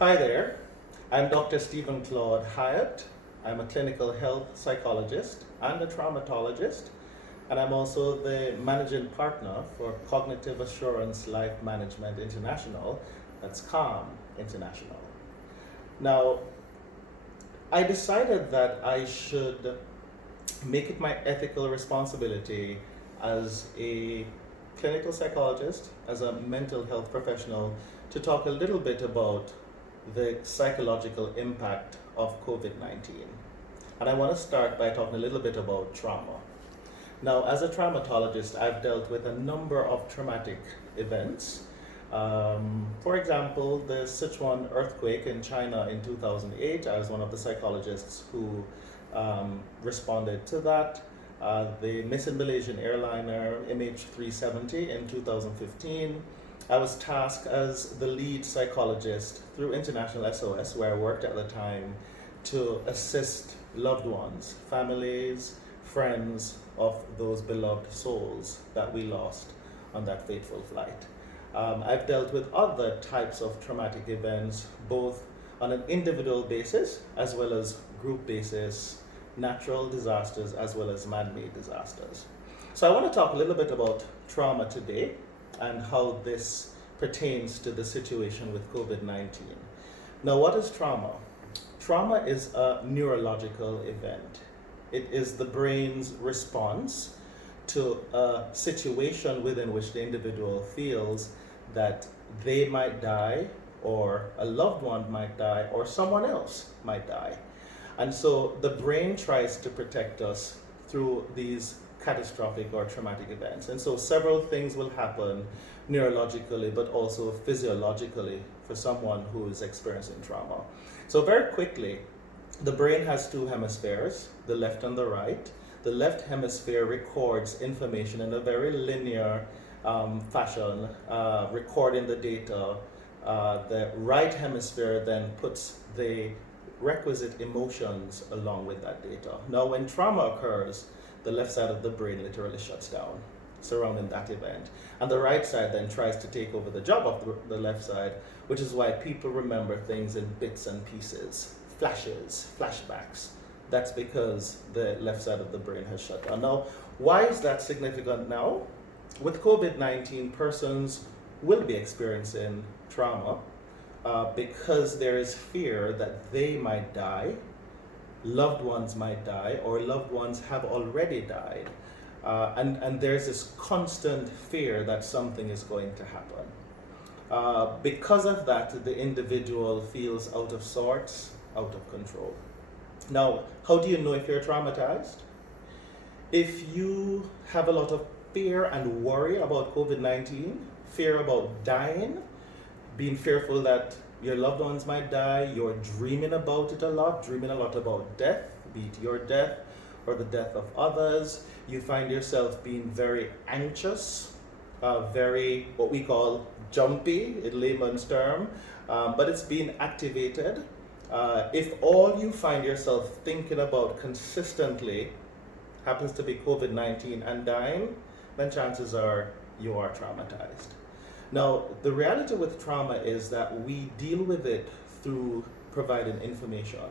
Hi there, I'm Dr. Stephen-Claude Hyatt. I'm a clinical health psychologist and a traumatologist, and I'm also the managing partner for Cognitive Assurance Life Management International, that's CALM International. Now, I decided that I should make it my ethical responsibility as a clinical psychologist, as a mental health professional, to talk a little bit about the psychological impact of COVID-19. And I want to start by talking a little bit about trauma. Now, as a traumatologist, I've dealt with a number of traumatic events. For example, the Sichuan earthquake in China in 2008, I was one of the psychologists who responded to that. The missing Malaysian airliner MH370 in 2015. I was tasked as the lead psychologist through International SOS, where I worked at the time, to assist loved ones, families, friends of those beloved souls that we lost on that fateful flight. I've dealt with other types of traumatic events, both on an individual basis as well as group basis, natural disasters as well as man-made disasters. So I want to talk a little bit about trauma today and how this pertains to the situation with COVID-19. Now, what is trauma? Trauma is a neurological event. It is the brain's response to a situation within which the individual feels that they might die, or a loved one might die, or someone else might die. And so the brain tries to protect us through these catastrophic or traumatic events. And so several things will happen neurologically, but also physiologically for someone who is experiencing trauma. So very quickly, the brain has two hemispheres, the left and the right. The left hemisphere records information in a very linear fashion, recording the data. The right hemisphere then puts the requisite emotions along with that data. Now, when trauma occurs, the left side of the brain literally shuts down surrounding that event. And the right side then tries to take over the job of the left side, which is why people remember things in bits and pieces, flashes, flashbacks. That's because the left side of the brain has shut down. Now, why is that significant now? With COVID-19, persons will be experiencing trauma because there is fear that they might die, loved ones might die, or loved ones have already died. And there's this constant fear that something is going to happen. Because of that, the individual feels out of sorts, out of control. Now, how do you know if you're traumatized? If you have a lot of fear and worry about COVID-19, fear about dying, being fearful that your loved ones might die, you're dreaming about it a lot, dreaming a lot about death, be it your death or the death of others, you find yourself being very anxious, very what we call jumpy in layman's term, but it's being activated. If all you find yourself thinking about consistently happens to be COVID-19 and dying, then chances are you are traumatized. Now, the reality with trauma is that we deal with it through providing information.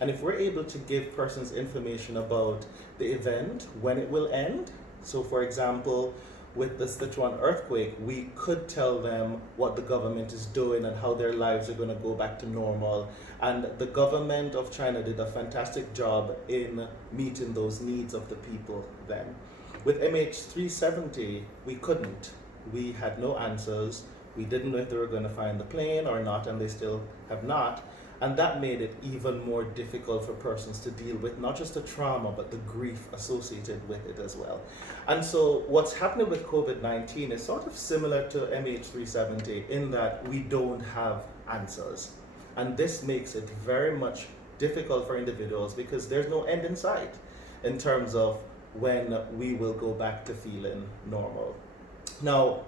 And if we're able to give persons information about the event, when it will end, so for example, with the Sichuan earthquake, we could tell them what the government is doing and how their lives are going to go back to normal. And the government of China did a fantastic job in meeting those needs of the people then. With MH370, we couldn't. We had no answers. We didn't know if they were going to find the plane or not, and they still have not. And that made it even more difficult for persons to deal with not just the trauma, but the grief associated with it as well. And so what's happening with COVID-19 is sort of similar to MH370 in that we don't have answers. And this makes it very much difficult for individuals because there's no end in sight in terms of when we will go back to feeling normal. Now,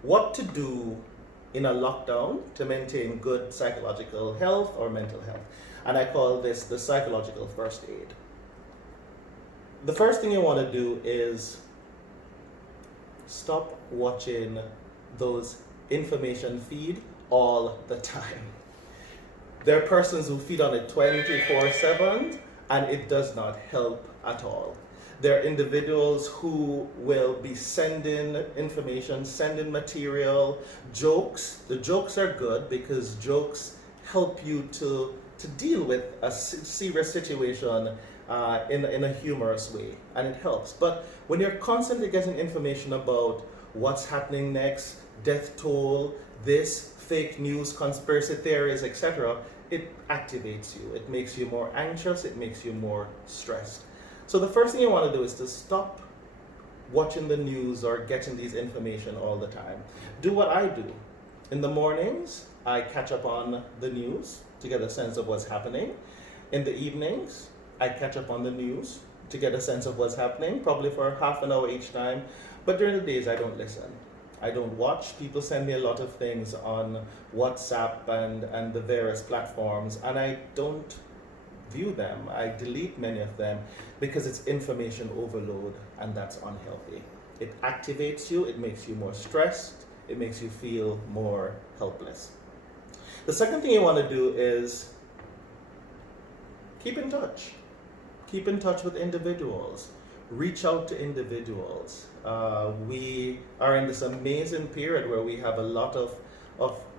what to do in a lockdown to maintain good psychological health or mental health? And I call this the psychological first aid. The first thing you want to do is stop watching those information feed all the time. There are persons who feed on it 24/7, and it does not help at all. There are individuals who will be sending information, sending material, jokes. The jokes are good because jokes help you to deal with a serious situation in a humorous way, and it helps. But when you're constantly getting information about what's happening next, death toll, this, fake news, conspiracy theories, etc., it activates you. It makes you more anxious, it makes you more stressed. So the first thing you want to do is to stop watching the news or getting these information all the time. Do what I do. In the mornings, I catch up on the news to get a sense of what's happening. In the evenings, I catch up on the news to get a sense of what's happening, probably for half an hour each time. But during the days, I don't listen. I don't watch. People send me a lot of things on WhatsApp and the various platforms, and I don't view them. I delete many of them because it's information overload, and that's unhealthy. It activates you, it makes you more stressed, it makes you feel more helpless. The second thing you want to do is keep in touch. Keep in touch with individuals. Reach out to individuals. We are in this amazing period where we have a lot of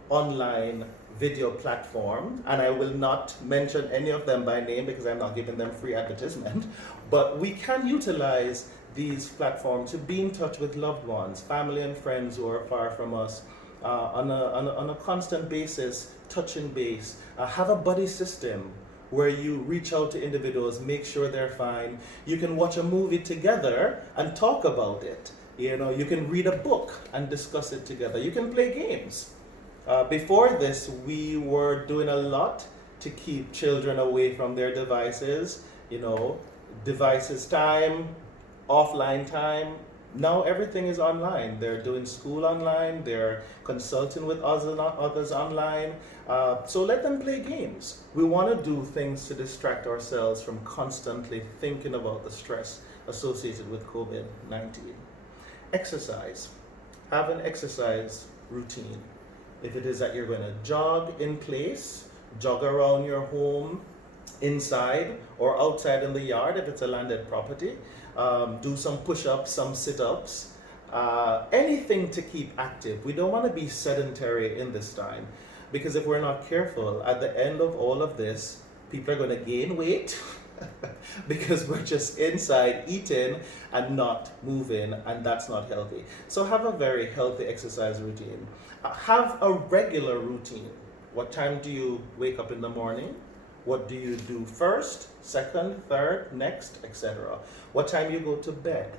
online video platforms, and I will not mention any of them by name because I'm not giving them free advertisement, but we can utilize these platforms to be in touch with loved ones, family and friends who are far from us, on a constant basis, touching base. Have a buddy system where you reach out to individuals, make sure they're fine. You can watch a movie together and talk about it. You can read a book and discuss it together. You can play games. Before this, we were doing a lot to keep children away from their devices, devices time, offline time. Now everything is online. They're doing school online, they're consulting with others online. So let them play games. We want to do things to distract ourselves from constantly thinking about the stress associated with COVID-19. Exercise. Have an exercise routine. If it is that you're going to jog in place, jog around your home, inside or outside in the yard if it's a landed property, do some push-ups, some sit-ups, anything to keep active. We don't want to be sedentary in this time, because if we're not careful, at the end of all of this, people are going to gain weight because we're just inside eating and not moving, and that's not healthy. So have a very healthy exercise routine. Have a regular routine. What time do you wake up in the morning? What do you do first, second, third, next, etc.? What time you go to bed?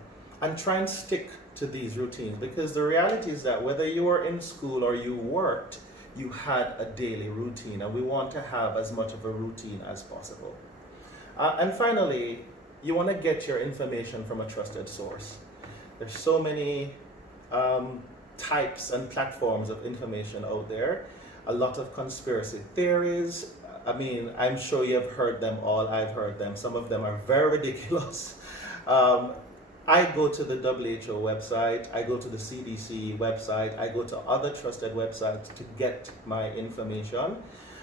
And try and stick to these routines, because the reality is that whether you were in school or you worked, you had a daily routine, and we want to have as much of a routine as possible. And finally, you want to get your information from a trusted source. There's so many types and platforms of information out there. A lot of conspiracy theories. I'm sure you've heard them all. I've heard them. Some of them are very ridiculous. I go to the WHO website, I go to the CDC website, I go to other trusted websites to get my information.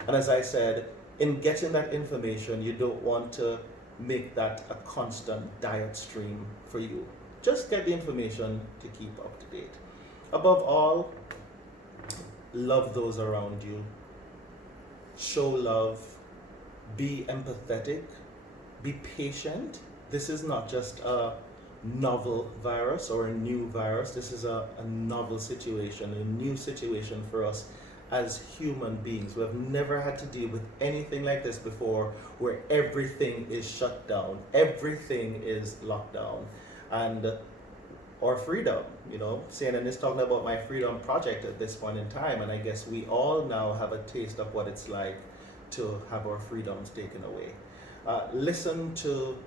And as I said, in getting that information, you don't want to make that a constant diet stream for you. Just get the information to keep up to date. Above all, love those around you. Show love. Be empathetic. Be patient. This is not just a novel virus or a new virus. This is a novel situation, a new situation for us as human beings. We have never had to deal with anything like this before, where everything is shut down, everything is locked down. And our freedom, CNN is talking about my freedom project at this point in time, and I guess we all now have a taste of what it's like to have our freedoms taken away. Listen to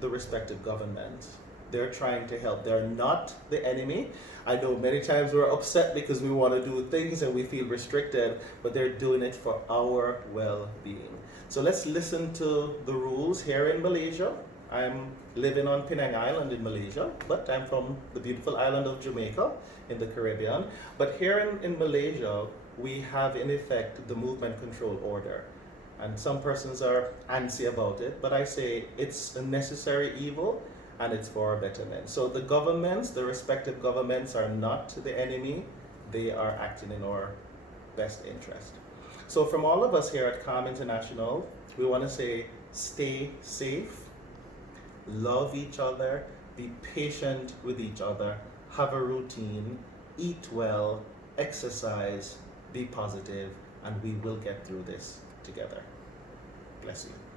the respective governments. They're trying to help. They're not the enemy. I know many times we're upset because we want to do things and we feel restricted, but they're doing it for our well-being. So let's listen to the rules here in Malaysia. I'm living on Penang Island in Malaysia, but I'm from the beautiful island of Jamaica in the Caribbean. But here in Malaysia, we have in effect the movement control order. And some persons are antsy about it, but I say it's a necessary evil and it's for our betterment. So the governments, the respective governments, are not the enemy, they are acting in our best interest. So from all of us here at Calm International, we want to say stay safe, love each other, be patient with each other, have a routine, eat well, exercise, be positive, and we will get through this together. Bless you.